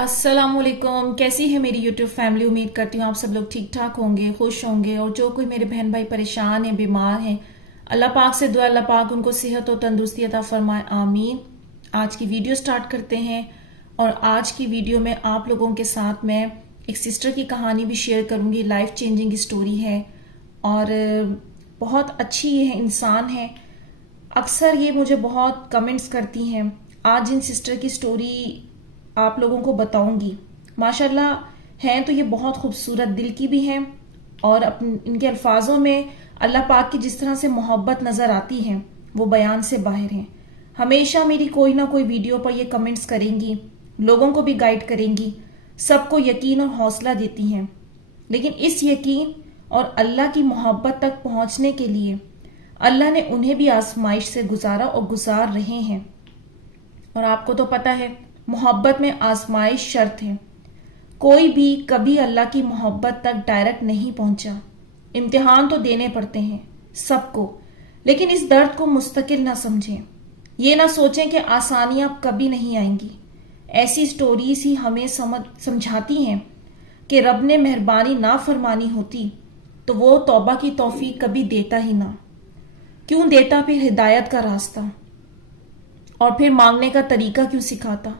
अस्सलाम वालेकुम। कैसी है मेरी यूट्यूब फैमिली। उम्मीद करती हूँ आप सब लोग ठीक ठाक होंगे, खुश होंगे। और जो कोई मेरे बहन भाई परेशान हैं, बीमार हैं, अल्लाह पाक से दुआ, अल्लाह पाक उनको सेहत और तंदुरुस्ती अता फरमाए, आमीन। आज की वीडियो स्टार्ट करते हैं। और आज की वीडियो में आप लोगों के साथ मैं एक सिस्टर की कहानी भी शेयर करूंगी। लाइफ चेंजिंग स्टोरी है और बहुत अच्छी ये इंसान है। अक्सर ये मुझे बहुत कमेंट्स करती हैं। आज इन सिस्टर की स्टोरी आप लोगों को बताऊंगी। माशाल्लाह हैं तो ये बहुत खूबसूरत दिल की भी हैं और इनके अल्फाजों में अल्लाह पाक की जिस तरह से मोहब्बत नजर आती है वो बयान से बाहर है। हमेशा मेरी कोई ना कोई वीडियो पर ये कमेंट्स करेंगी, लोगों को भी गाइड करेंगी, सबको यकीन और हौसला देती हैं। लेकिन इस यकीन और अल्लाह की मोहब्बत तक पहुंचने के लिए अल्लाह ने उन्हें भी आजमाइश से गुजारा और गुजार रहे हैं। और आपको तो पता है मोहब्बत में आजमाइश शर्त है। कोई भी कभी अल्लाह की मोहब्बत तक डायरेक्ट नहीं पहुंचा। इम्तिहान तो देने पड़ते हैं सबको, लेकिन इस दर्द को मुस्तकिल ना समझें। ये ना सोचें कि आसानियां कभी नहीं आएंगी। ऐसी स्टोरीज ही हमें समझाती हैं कि रब ने मेहरबानी ना फरमानी होती तो वो तौबा की तौफीक कभी देता ही ना। क्यों देता फिर हिदायत का रास्ता, और फिर मांगने का तरीका क्यों सिखाता,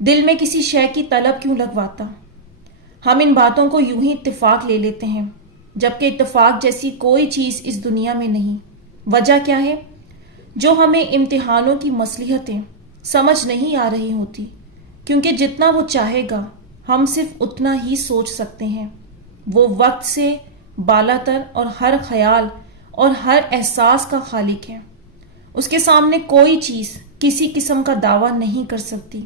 दिल में किसी शय की तलब क्यों लगवाता। हम इन बातों को यूं ही इत्तेफाक ले लेते हैं, जबकि इत्तेफाक जैसी कोई चीज इस दुनिया में नहीं। वजह क्या है? जो हमें इम्तिहानों की मसलिहतें समझ नहीं आ रही होती, क्योंकि जितना वो चाहेगा हम सिर्फ उतना ही सोच सकते हैं। वो वक्त से बालातर और हर ख्याल और हर एहसास का खालिक है। उसके सामने कोई चीज किसी किस्म का दावा नहीं कर सकती।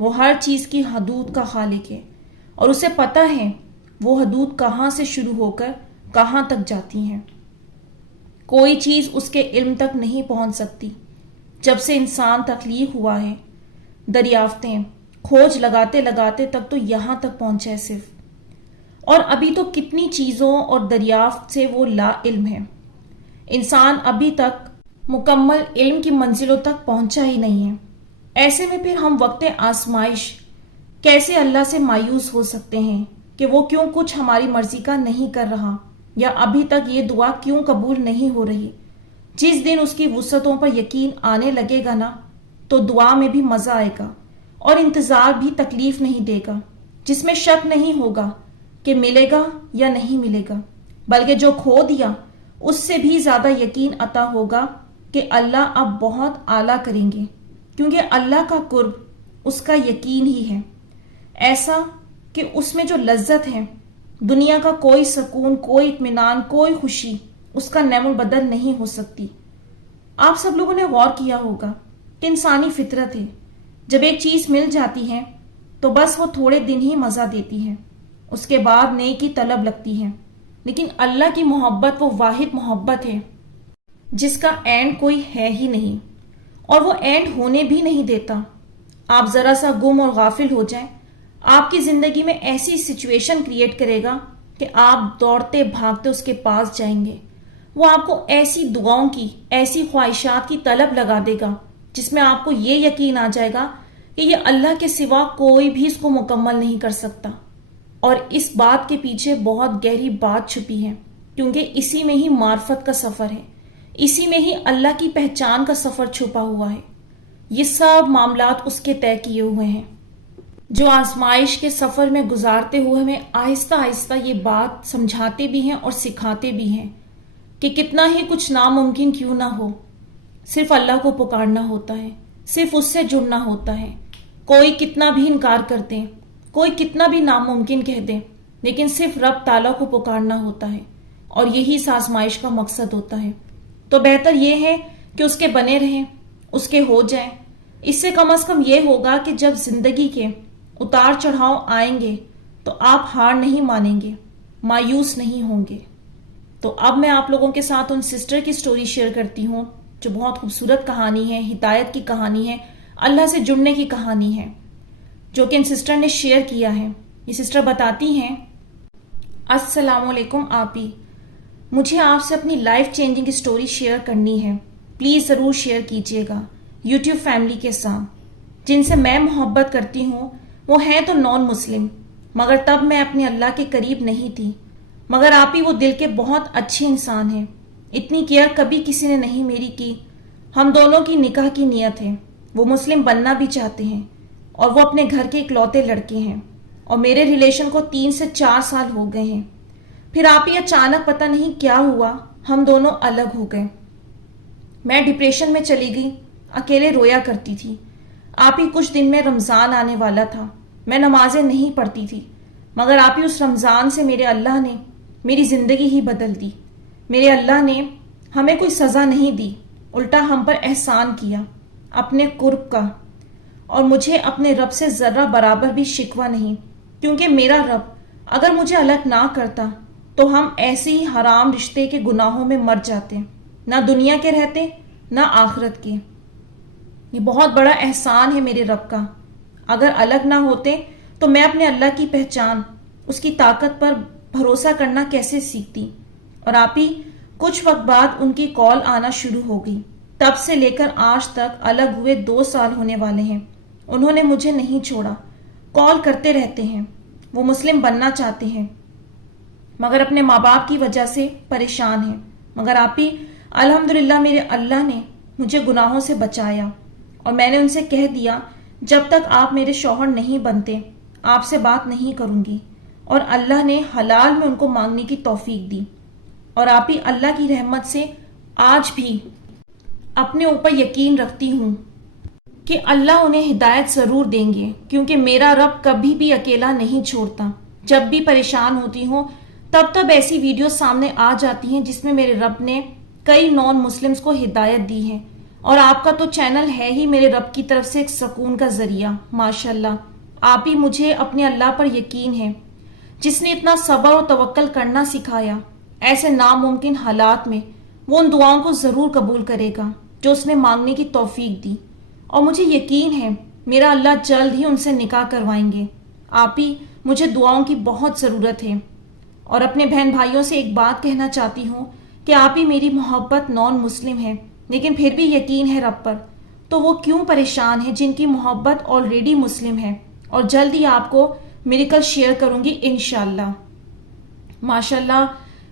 वो हर चीज की हदूद का खालिक है और उसे पता है वो हदूद कहां से शुरू होकर कहां तक जाती हैं। कोई चीज उसके इल्म तक नहीं पहुंच सकती। जब से इंसान तख्लीक हुआ है, दरियाफ्तें खोज लगाते लगाते तक तो यहां तक पहुंचा है सिर्फ। और अभी तो कितनी चीजों और दरियाफ्त से वो ला इल्म है। इंसान अभी तक मुकम्मल इल्म की मंजिलों तक पहुंचा ही नहीं है। ऐसे में फिर हम वक्त आजमाइश कैसे अल्लाह से मायूस हो सकते हैं कि वो क्यों कुछ हमारी मर्जी का नहीं कर रहा, या अभी तक ये दुआ क्यों कबूल नहीं हो रही। जिस दिन उसकी वुसअतों पर यकीन आने लगेगा ना, तो दुआ में भी मजा आएगा और इंतजार भी तकलीफ नहीं देगा, जिसमें शक नहीं होगा कि मिलेगा या नहीं मिलेगा, बल्कि जो खो दिया उससे भी ज्यादा यकीन अता होगा कि अल्लाह अब बहुत आला करेंगे, क्योंकि अल्लाह का कुर्ब उसका यकीन ही है। ऐसा कि उसमें जो लज्जत है, दुनिया का कोई सुकून, कोई इत्मीनान, कोई खुशी उसका नेमुल बदल नहीं हो सकती। आप सब लोगों ने गौर किया होगा कि इंसानी फितरत है, जब एक चीज मिल जाती है तो बस वो थोड़े दिन ही मजा देती है, उसके बाद नेकी तलब लगती है। लेकिन अल्लाह की मोहब्बत वो वाहिद मोहब्बत है जिसका एंड कोई है ही नहीं, और वो एंड होने भी नहीं देता। आप जरा सा गुम और गाफिल हो जाएं, आपकी जिंदगी में ऐसी सिचुएशन क्रिएट करेगा कि आप दौड़ते भागते उसके पास जाएंगे। वो आपको ऐसी दुआओं की, ऐसी ख्वाहिशात की तलब लगा देगा जिसमें आपको ये यकीन आ जाएगा कि ये अल्लाह के सिवा कोई भी इसको मुकम्मल नहीं कर सकता। और इस बात के पीछे बहुत गहरी बात छुपी है, क्योंकि इसी में ही मार्फत का सफर है, इसी में ही अल्लाह की पहचान का सफर छुपा हुआ है। ये सब मामलात उसके तय किए हुए हैं, जो आजमाइश के सफर में गुजारते हुए हमें आहिस्ता आहिस्ता ये बात समझाते भी हैं और सिखाते भी हैं कि कितना ही कुछ नामुमकिन क्यों ना हो, सिर्फ अल्लाह को पुकारना होता है, सिर्फ उससे जुड़ना होता है। कोई कितना भी इनकार कर दे, कोई कितना भी नामुमकिन कह दे, लेकिन सिर्फ रब ताला को पुकारना होता है, और यही इस आजमाइश का मकसद होता है। तो बेहतर यह है कि उसके बने रहें, उसके हो जाएं। इससे कम से कम यह होगा कि जब जिंदगी के उतार चढ़ाव आएंगे तो आप हार नहीं मानेंगे, मायूस नहीं होंगे। तो अब मैं आप लोगों के साथ उन सिस्टर की स्टोरी शेयर करती हूँ, जो बहुत खूबसूरत कहानी है, हिदायत की कहानी है, अल्लाह से जुड़ने की कहानी है, जो कि इन सिस्टर ने शेयर किया है। ये सिस्टर बताती हैं, अस्सलाम वालेकुम आपी, मुझे आपसे अपनी लाइफ चेंजिंग स्टोरी शेयर करनी है। प्लीज जरूर शेयर कीजिएगा यूट्यूब फैमिली के साथ। जिनसे मैं मोहब्बत करती हूँ وہ ہیں تو نان مسلم، مگر تب میں اپنے اللہ کے قریب نہیں تھی۔ مگر آپ ہی وہ دل کے بہت اچھے انسان ہیں، اتنی کیئر کبھی کسی نے نہیں میری کی۔ ہم دونوں کی نکاح کی نیت ہے، وہ مسلم بننا بھی چاہتے ہیں اور وہ اپنے گھر کے اکلوتے لڑکے ہیں، اور میرے ریلیشن کو 3 سے 4 سال ہو گئے ہیں۔ پھر آپ ہی اچانک پتہ نہیں کیا ہوا، ہم دونوں الگ ہو گئے۔ میں ڈپریشن میں چلی گئی، اکیلے رویا کرتی تھی۔ آپ ہی کچھ دن میں رمضان آنے والا تھا، میں نمازیں نہیں پڑھتی تھی، مگر آپ ہی اس رمضان سے میرے اللہ نے میری زندگی ہی بدل دی۔ میرے اللہ نے ہمیں کوئی سزا نہیں دی، الٹا ہم پر احسان کیا اپنے قرب کا، اور مجھے اپنے رب سے ذرہ برابر بھی شکوہ نہیں، کیونکہ میرا رب اگر مجھے الگ نہ کرتا تو ہم ایسے ہی حرام رشتے کے گناہوں میں مر جاتے، نہ دنیا کے رہتے نہ آخرت کے۔ یہ بہت بڑا احسان ہے میرے رب کا۔ اگر الگ نہ ہوتے تو میں اپنے اللہ کی پہچان، اس کی طاقت پر بھروسہ کرنا کیسے سیکھتی؟ اور آپ ہی کچھ وقت بعد ان کی کال آنا شروع ہو گئی۔ تب سے لے کر آج تک الگ ہوئے 2 سال ہونے والے ہیں۔ انہوں نے مجھے نہیں چھوڑا، کال کرتے رہتے ہیں۔ وہ مسلم بننا چاہتے ہیں مگر اپنے ماں باپ کی وجہ سے پریشان ہیں، مگر آپ ہی الحمدللہ میرے اللہ نے مجھے گناہوں سے بچایا، اور میں نے ان سے کہہ دیا جب تک آپ میرے شوہر نہیں بنتے آپ سے بات نہیں کروں گی، اور اللہ نے حلال میں ان کو مانگنے کی توفیق دی۔ اور آپ ہی اللہ کی رحمت سے آج بھی اپنے اوپر یقین رکھتی ہوں کہ اللہ انہیں ہدایت ضرور دیں گے، کیونکہ میرا رب کبھی بھی اکیلا نہیں چھوڑتا۔ جب بھی پریشان ہوتی ہوں تب ایسی ویڈیو سامنے آ جاتی ہیں جس میں میرے رب نے کئی نان مسلمز کو ہدایت دی ہے، اور آپ کا تو چینل ہے ہی میرے رب کی طرف سے ایک سکون کا ذریعہ۔ ماشاءاللہ آپ ہی مجھے اپنے اللہ پر یقین ہے، جس نے اتنا صبر و توکل کرنا سکھایا ایسے ناممکن حالات میں، وہ ان دعاؤں کو ضرور قبول کرے گا جو اس نے مانگنے کی توفیق دی، اور مجھے یقین ہے میرا اللہ جلد ہی ان سے نکاح کروائیں گے۔ آپ ہی مجھے دعاؤں کی بہت ضرورت ہے، اور اپنے بہن بھائیوں سے ایک بات کہنا چاہتی ہوں کہ آپ ہی میری محبت نان مسلم ہے لیکن پھر بھی یقین ہے رب پر، تو وہ کیوں پریشان ہیں جن کی محبت آلریڈی مسلم ہے، اور جلد ہی آپ کو میریکل شیئر کروں گی انشاءاللہ۔ ماشاءاللہ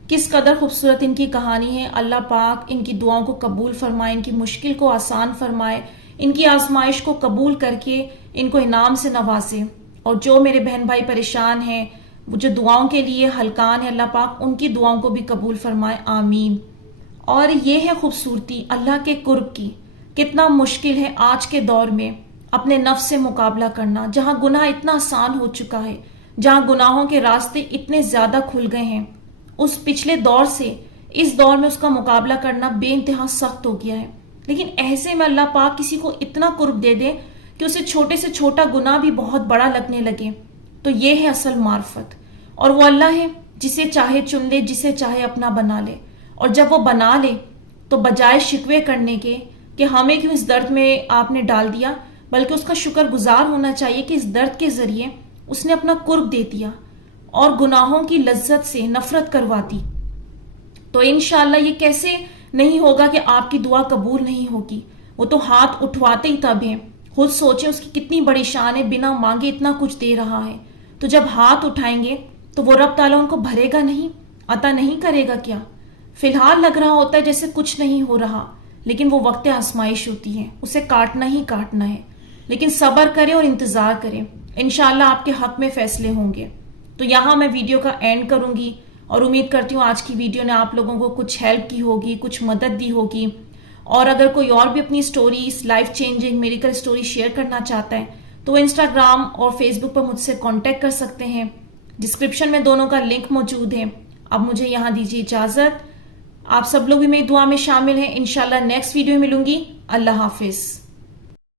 کس قدر خوبصورت ان کی کہانی ہے۔ اللہ پاک ان کی دعاؤں کو قبول فرمائے، ان کی مشکل کو آسان فرمائے، ان کی آزمائش کو قبول کر کے ان کو انعام سے نوازے، اور جو میرے بہن بھائی پریشان ہیں، وہ جو دعاؤں کے لیے ہلکان ہے، اللہ پاک ان کی دعاؤں کو بھی قبول فرمائے، آمین۔ اور یہ ہے خوبصورتی اللہ کے قرب کی۔ کتنا مشکل ہے آج کے دور میں اپنے نفس سے مقابلہ کرنا، جہاں گناہ اتنا آسان ہو چکا ہے، جہاں گناہوں کے راستے اتنے زیادہ کھل گئے ہیں۔ اس پچھلے دور سے اس دور میں اس کا مقابلہ کرنا بے انتہا سخت ہو گیا ہے، لیکن ایسے میں اللہ پاک کسی کو اتنا قرب دے دے کہ اسے چھوٹے سے چھوٹا گناہ بھی بہت بڑا لگنے لگے، تو یہ ہے اصل معرفت۔ اور وہ اللہ ہے جسے چاہے چن لے، جسے چاہے اپنا بنا لے، اور جب وہ بنا لے تو بجائے شکوے کرنے کے کہ ہمیں کیوں اس درد میں آپ نے ڈال دیا، بلکہ اس کا شکر گزار ہونا چاہیے کہ اس درد کے ذریعے اس نے اپنا قرب دے دیا اور گناہوں کی لذت سے نفرت کروا دی۔ تو انشاءاللہ یہ کیسے نہیں ہوگا کہ آپ کی دعا قبول نہیں ہوگی؟ وہ تو ہاتھ اٹھواتے ہی تب ہیں۔ خود سوچیں اس کی کتنی بڑی شان ہے، بنا مانگے اتنا کچھ دے رہا ہے، تو جب ہاتھ اٹھائیں گے تو وہ رب تعالیٰ ان کو بھرے گا نہیں، عطا نہیں کرے گا کیا؟ فی الحال لگ رہا ہوتا ہے جیسے کچھ نہیں ہو رہا، لیکن وہ وقت آزمائش ہوتی ہے، اسے کاٹنا ہی کاٹنا ہے، لیکن صبر کریں اور انتظار کریں، انشاءاللہ آپ کے حق میں فیصلے ہوں گے۔ تو یہاں میں ویڈیو کا اینڈ کروں گی، اور امید کرتی ہوں آج کی ویڈیو نے آپ لوگوں کو کچھ ہیلپ کی ہوگی، کچھ مدد دی ہوگی، اور اگر کوئی اور بھی اپنی stories, life changing miracle story share کرنا چاہتا ہے تو وہ انسٹاگرام اور فیس بک پر مجھ سے کانٹیکٹ کر سکتے ہیں، ڈسکرپشن میں دونوں کا لنک موجود ہے۔ اب مجھے یہاں دیجیے اجازت، آپ سب لوگ بھی میری دعا میں شامل ہیں، انشاءاللہ نیکسٹ ویڈیو میں ملوں گی۔ اللہ حافظ۔